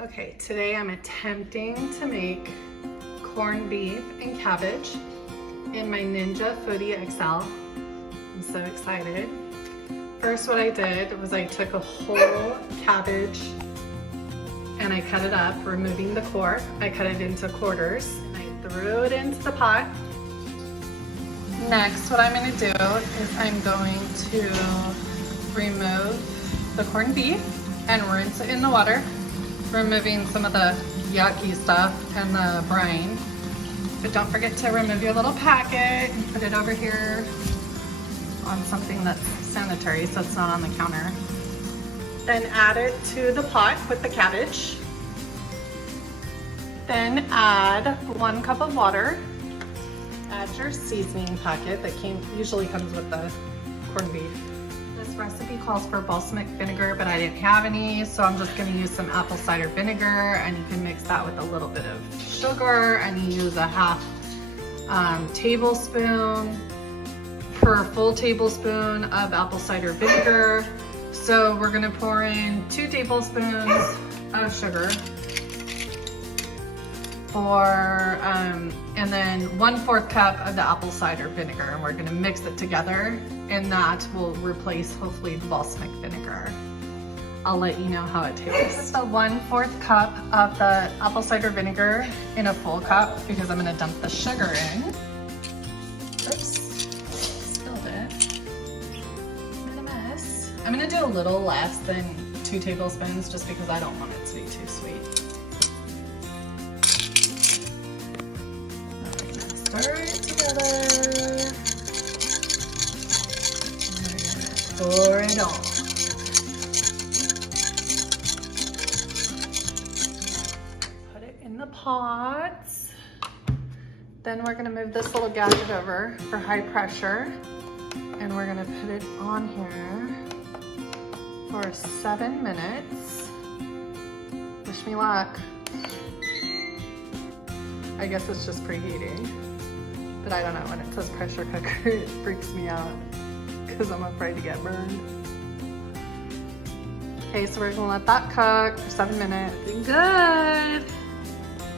Okay, today I'm attempting to make corned beef and cabbage in my Ninja Foodi XL. I'm so excited. First, what I did was I took a whole cabbage and I cut it up, removing the core. I cut it into quarters and I threw it into the pot. Next, what I'm going to do is I'm going to remove the corned beef and rinse it in the water, removing some of the yucky stuff and the brine. But don't forget to remove your little packet and put it over here on something that's sanitary so it's not on the counter. Then add it to the pot with the cabbage. Then add 1 cup of water. Add your seasoning packet that usually comes with the corned beef. This recipe calls for balsamic vinegar, but I didn't have any, so I'm just going to use some apple cider vinegar, and you can mix that with a little bit of sugar, and you use a half tablespoon per full tablespoon of apple cider vinegar. So we're going to pour in 2 tablespoons of sugar and then 1/4 cup of the apple cider vinegar, and we're going to mix it together, and that will replace hopefully the balsamic vinegar. I'll let you know how it tastes. The 1/4 cup of the apple cider vinegar in a full cup because I'm going to dump the sugar in. Oops, spilled it. What a mess. I'm going to do a little less than 2 tablespoons just because I don't want it to be too sweet. Stir it together. Pour it on. Put it in the pot. Then we're going to move this little gadget over for high pressure, and we're going to put it on here for 7 minutes. Wish me luck. I guess it's just preheating. But I don't know, when it says pressure cooker, it freaks me out because I'm afraid to get burned. Okay, so we're gonna let that cook for 7 minutes. Looking good.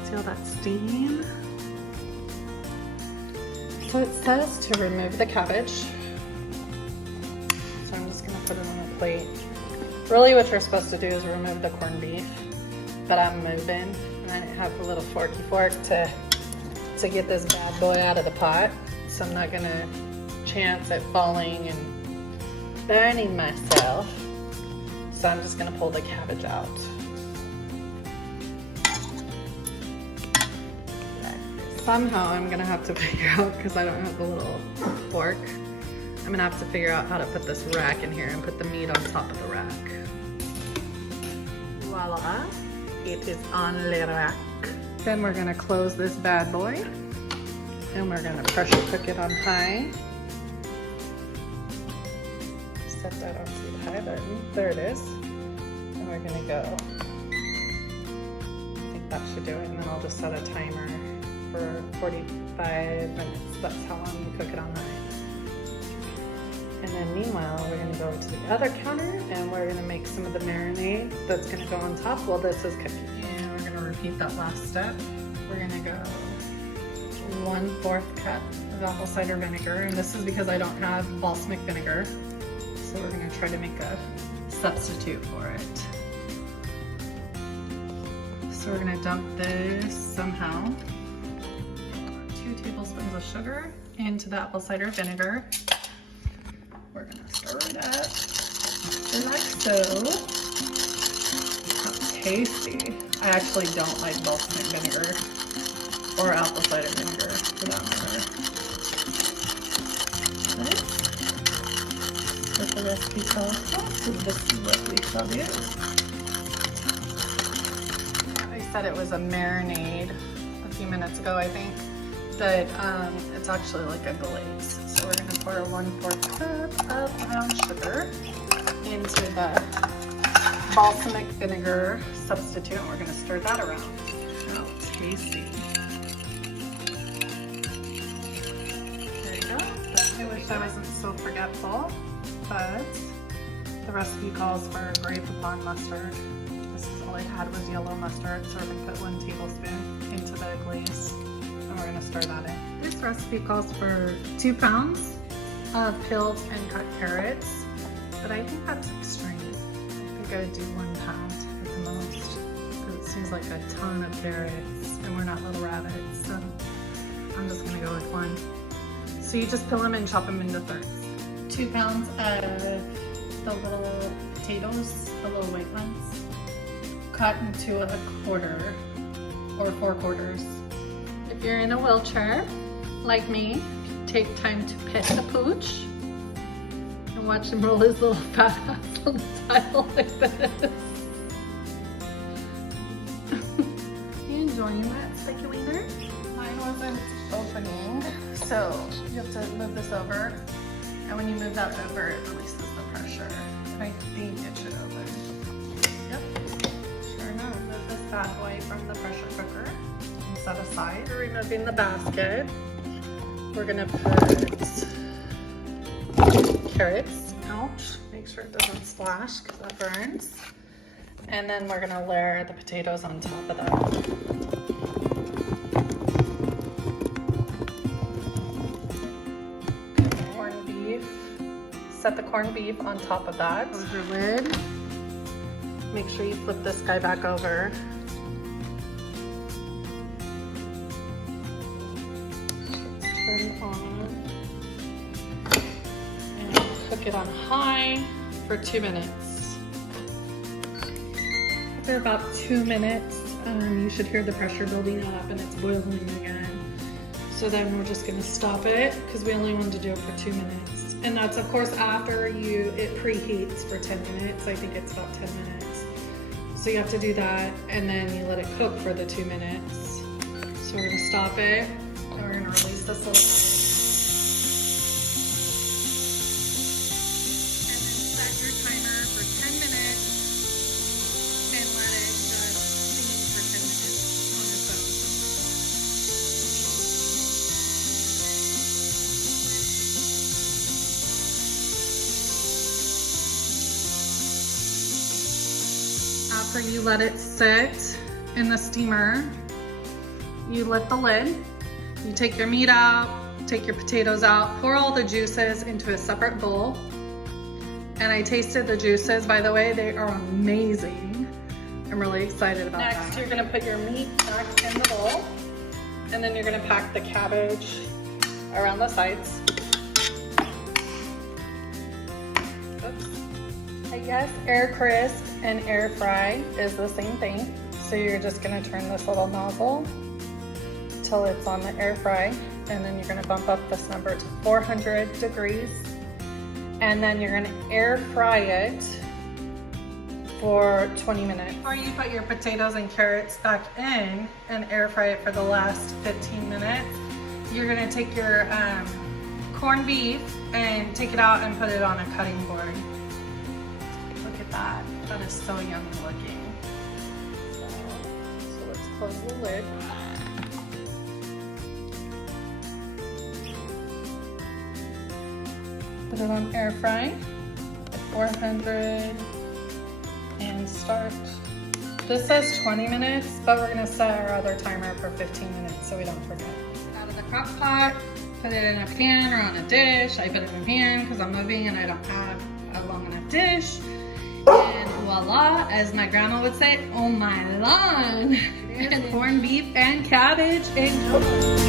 See all that steam? So it says to remove the cabbage. So I'm just gonna put it on a plate. Really what you're supposed to do is remove the corned beef, but I'm moving, and I have a little forky fork to get this bad boy out of the pot, so I'm not gonna chance it falling and burning myself. So I'm just gonna pull the cabbage out. Somehow I'm gonna have to figure out, because I don't have the little fork, I'm gonna have to figure out how to put this rack in here and put the meat on top of the rack. Voila, it is on le rack. Then we're gonna close this bad boy, and we're gonna pressure cook it on high. Set that onto the high button. There it is. And we're gonna go. I think that should do it, and then I'll just set a timer for 45 minutes. That's how long you cook it on high. And then meanwhile, we're gonna go to the other counter, and we're gonna make some of the marinade that's gonna go on top while this is cooking. Repeat that last step. We're gonna go 1/4 cup of apple cider vinegar, and this is because I don't have balsamic vinegar, so we're gonna try to make a substitute for it. So we're gonna dump this somehow. 2 tablespoons of sugar into the apple cider vinegar. We're gonna stir it up like so. Tasty. I actually don't like balsamic vinegar or apple cider vinegar for that matter. What the recipe tells us, this is what we shall do. I said it was a marinade a few minutes ago, I think, but it's actually like a glaze. So we're going to pour 1/4 cup of brown sugar into the balsamic vinegar substitute, and we're going to stir that around. Oh, tasty. There you go. I wish I wasn't so forgetful, but the recipe calls for grape upon mustard. This is all I had was yellow mustard, so we're gonna put 1 tablespoon into the glaze, and we're gonna stir that in. This recipe calls for 2 pounds of peeled and cut carrots, but I think that's extreme. I think I would do 1 pound at the most, because it seems like a ton of carrots, and we're not little rabbits, so I'm just gonna go with 1. So you just peel them and chop them into thirds. 2 pounds of the little potatoes, the little white ones, cut into a quarter or 4 quarters. If you're in a wheelchair, like me, take time to pet the pooch and watch him roll his little fat ass on the tile like this. You enjoying that, sticky wiener? Mine wasn't opening, so you have to move this over. And when you move that over, it releases the pressure. And I think it should open. Yep, sure enough. Move this bad boy from the pressure cooker and set aside. We're removing the basket. We're gonna put carrots out. Make sure it doesn't splash because that burns. And then we're gonna layer the potatoes on top of that. Set the corned beef on top of that. Close your lid. Make sure you flip this guy back over. Turn on. And cook it on high for 2 minutes. After about 2 minutes, you should hear the pressure building up and it's boiling again. So then we're just gonna stop it because we only wanted to do it for 2 minutes. And that's of course after it preheats for 10 minutes. I think it's about 10 minutes. So you have to do that and then you let it cook for the 2 minutes. So we're gonna stop it and we're gonna release this little. And then set your timer for 10 minutes and let it just steam for 10 minutes on its own. After you let it sit in the steamer, you lift the lid, you take your meat out, take your potatoes out, pour all the juices into a separate bowl. And I tasted the juices, by the way, they are amazing. I'm really excited about that. Next, you're gonna put your meat back in the bowl, and then you're gonna pack the cabbage around the sides. Oops. I guess air crisp and air fry is the same thing. So you're just gonna turn this little nozzle till it's on the air fry, and then you're gonna bump up this number to 400 degrees, and then you're gonna air fry it for 20 minutes. Before you put your potatoes and carrots back in and air fry it for the last 15 minutes, you're gonna take your corned beef and take it out and put it on a cutting board. Look at that. That is so yummy looking. So let's close the lid. Put it on air fry at 400 and start. This says 20 minutes, but we're gonna set our other timer for 15 minutes so we don't forget. Out of the crock pot, put it in a pan or on a dish. I put it in a pan because I'm moving and I don't have a long enough dish. And voila, as my grandma would say, oh my lawn. And corned beef and cabbage. Enjoy.